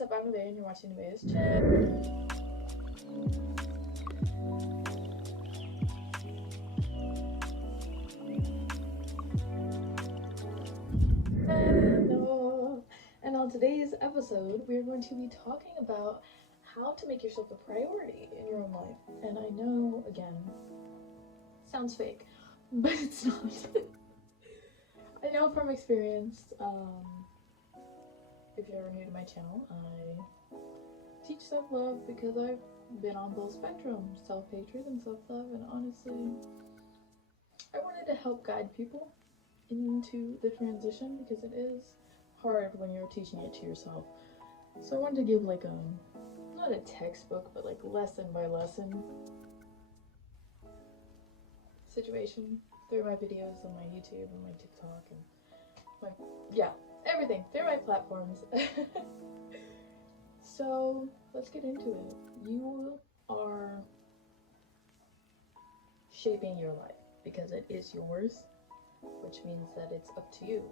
what's up? I'm Nevaeh and you're watching Nevaeh's Chip. Hello. And on today's episode, we're going to be talking about how to make yourself a priority in your own life. And I know, again, sounds fake, but it's not. I know from experience, if you're ever new to my channel, I teach self-love because I've been on both spectrums, self-hatred and self-love, and honestly, I wanted to help guide people into the transition because it is hard when you're teaching it to yourself. So I wanted to give like not a textbook, but like lesson by lesson situation through my videos on my YouTube and my TikTok and everything through my platforms. So let's get into it. You are shaping your life because it is yours, which means that it's up to you.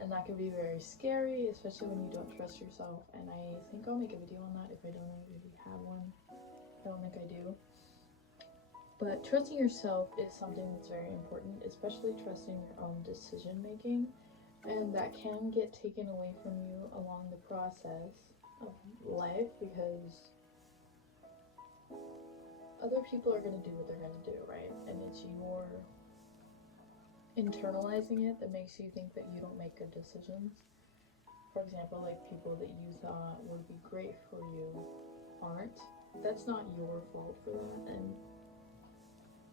And that can be very scary, especially when you don't trust yourself. And I think I'll make a video on that if I don't already have one. I don't think I do. But trusting yourself is something that's very important, especially trusting your own decision making. And that can get taken away from you along the process of life because other people are going to do what they're going to do, right? And it's your internalizing it that makes you think that you don't make good decisions. For example, like people that you thought would be great for you aren't. That's not your fault for that. And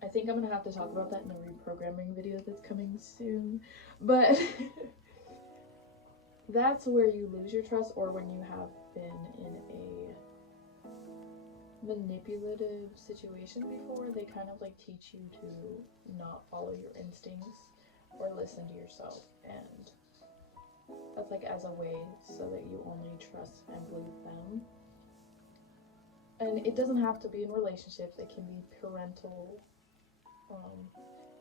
I think I'm going to have to talk about that in a reprogramming video that's coming soon. But that's where you lose your trust, or when you have been in a manipulative situation before, they kind of like teach you to not follow your instincts or listen to yourself, and that's like as a way so that you only trust and believe them. And it doesn't have to be in relationships. It can be parental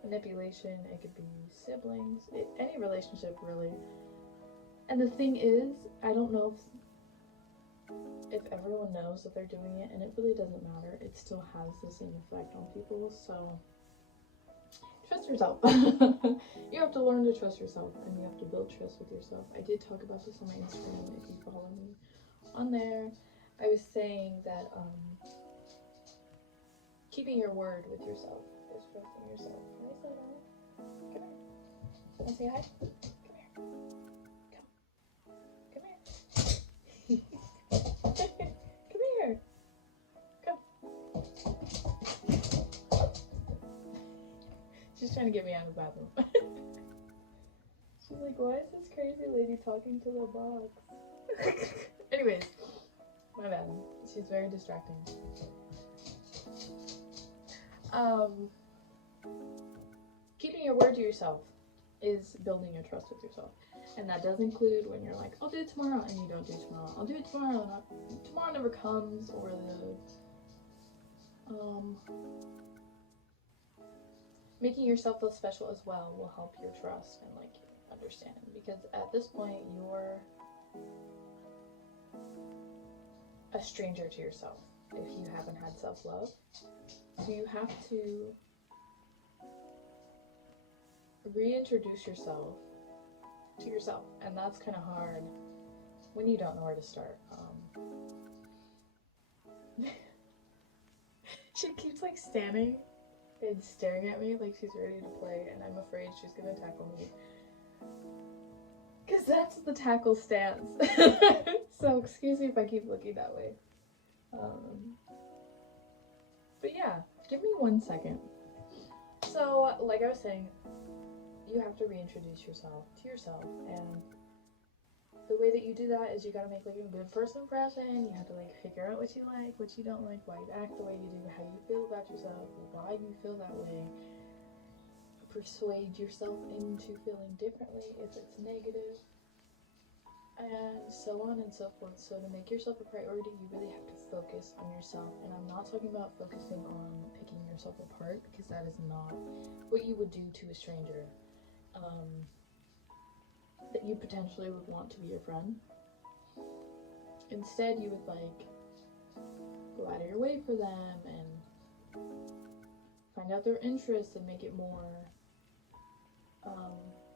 manipulation, it could be siblings, any relationship really. And the thing is, I don't know if everyone knows that they're doing it, and it really doesn't matter. It still has the same effect on people, so trust yourself. You have to learn to trust yourself, and you have to build trust with yourself. I did talk about this on my Instagram if you follow me on there. I was saying that keeping your word with yourself is trusting yourself. Can I say that? Come here. Want to say hi? Come here. Come. She's trying to get me out of the bathroom. She's like, why is this crazy lady talking to the box? Anyways, my bad. She's very distracting. Keeping your word to yourself is building your trust with yourself. And that does include when you're like, I'll do it tomorrow, and you don't do it tomorrow. I'll do it tomorrow, and tomorrow never comes, or making yourself feel special as well will help your trust and like understand, because at this point you're a stranger to yourself if you haven't had self-love. So you have to reintroduce yourself to yourself, and that's kind of hard when you don't know where to start. She keeps like standing and staring at me like she's ready to play, and I'm afraid she's gonna tackle me, because that's the tackle stance. So excuse me if I keep looking that way. But yeah, give me 1 second. So like I was saying, you have to reintroduce yourself to yourself, and the way that you do that is you gotta make like a good first impression. You have to like figure out what you like, what you don't like, why you act the way you do, how you feel about yourself, why you feel that way. Persuade yourself into feeling differently if it's negative, and so on and so forth. So to make yourself a priority, you really have to focus on yourself. And I'm not talking about focusing on picking yourself apart, because that is not what you would do to a stranger that you potentially would want to be your friend. Instead, you would like go out of your way for them and find out their interests and make it more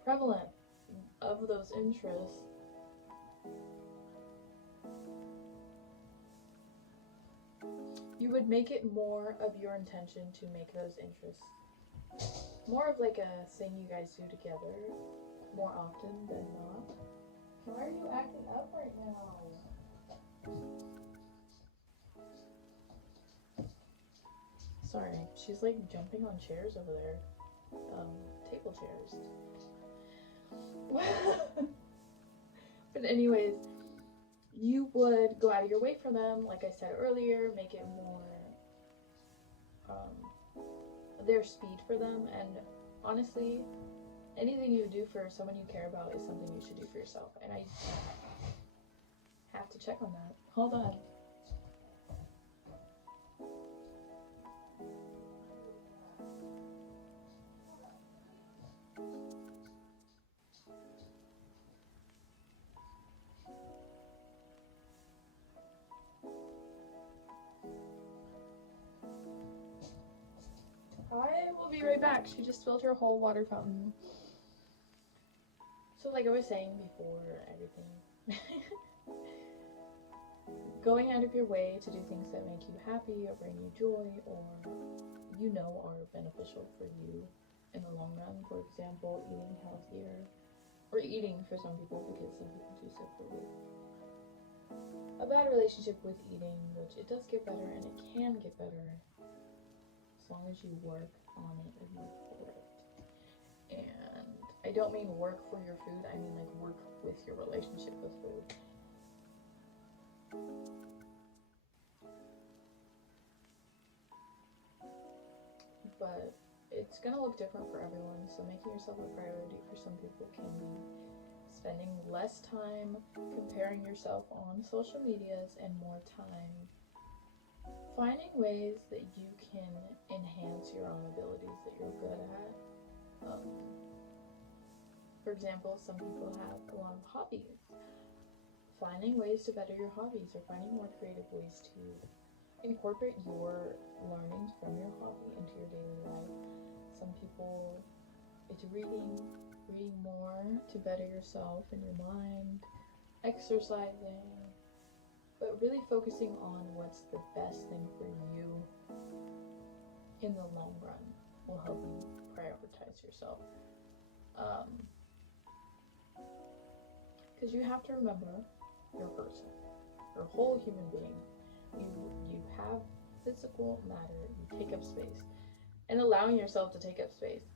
prevalent of those interests. You would make it more of your intention to make those interests more of like a thing you guys do together more often than not. Why are you acting up right now? Sorry, she's like jumping on chairs over there. Table chairs. But anyways, you would go out of your way for them, like I said earlier, make it more their speed for them. And honestly, anything you do for someone you care about is something you should do for yourself. And I have to check on that. Hold on. I will be right back. She just spilled her whole water fountain. So like I was saying before everything, going out of your way to do things that make you happy or bring you joy or you know are beneficial for you in the long run. For example, eating healthier, or eating for some people, because some people do suffer with a bad relationship with eating, which it does get better and it can get better as long as you work on it and work for it. And I don't mean work for your food, I mean like work with your relationship with food. But it's gonna look different for everyone, so making yourself a priority for some people can be spending less time comparing yourself on social medias and more time finding ways that you can enhance your own abilities that you're good at. For example, some people have a lot of hobbies. Finding ways to better your hobbies or finding more creative ways to incorporate your learnings from your hobby into your daily life. Some people, it's reading more to better yourself and your mind, exercising, but really focusing on what's the best thing for you in the long run will help you prioritize yourself. Because you have to remember, you're a person, you're a whole human being. You have physical matter, you take up space, and allowing yourself to take up space.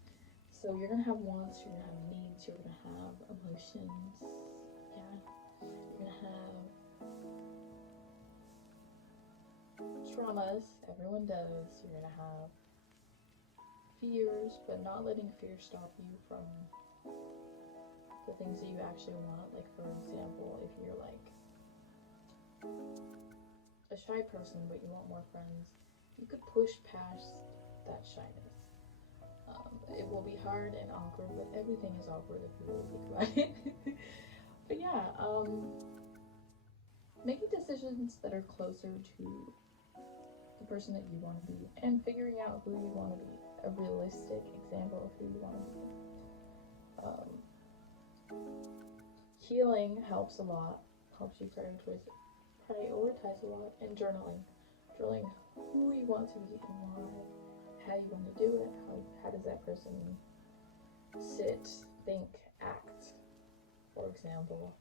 So you're gonna have wants, you're gonna have needs, you're gonna have emotions, yeah. You're gonna have traumas, everyone does. You're gonna have fears, but not letting fear stop you from the things that you actually want. Like for example, if you're like a shy person but you want more friends, you could push past that shyness. It will be hard and awkward, but everything is awkward if you really think about it. But yeah, making decisions that are closer to the person that you want to be and figuring out who you want to be, a realistic example of who you want to be. Healing helps a lot, helps you prioritize a lot, and journaling who you want to be and why, how you want to do it, how does that person sit, think, act, for example.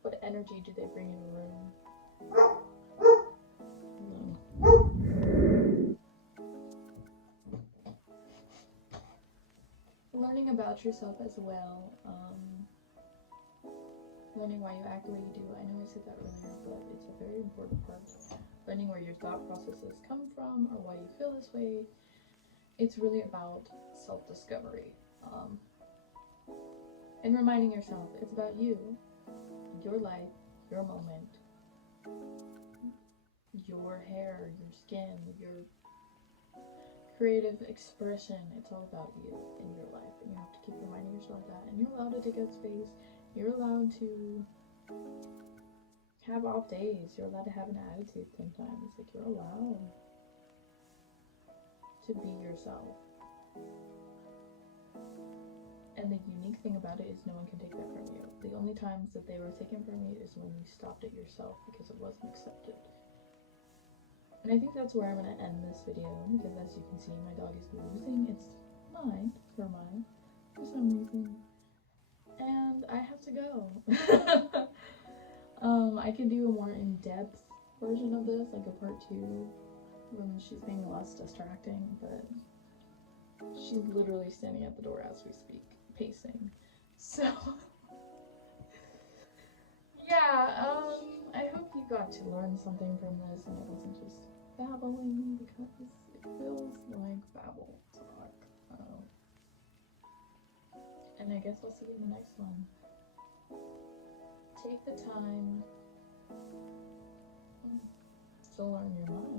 What energy do they bring in a room? Learning about yourself as well. Learning why you act the way you do. I know I said that earlier, but it's a very important part. Learning where your thought processes come from or why you feel this way. It's really about self-discovery. And reminding yourself, it's about you, your life, your moment, your hair, your skin, your creative expression. It's all about you in your life, and you have to keep reminding yourself that. And you're allowed to take up space. You're allowed to have off days. You're allowed to have an attitude sometimes. Like, you're allowed to be yourself. And the unique thing about it is no one can take that from you. The only times that they were taken from you is when you stopped it yourself because it wasn't accepted. And I think that's where I'm going to end this video, because as you can see, my dog is losing its mind, for some reason. And I have to go. I can do a more in-depth version of this, like a part 2, when she's being less distracting, but she's literally standing at the door as we speak, pacing. So, yeah, I hope you got to learn something from this, and it wasn't just babbling, because it feels like babble talk. And I guess I'll see you in the next one. Take the time to learn your mind.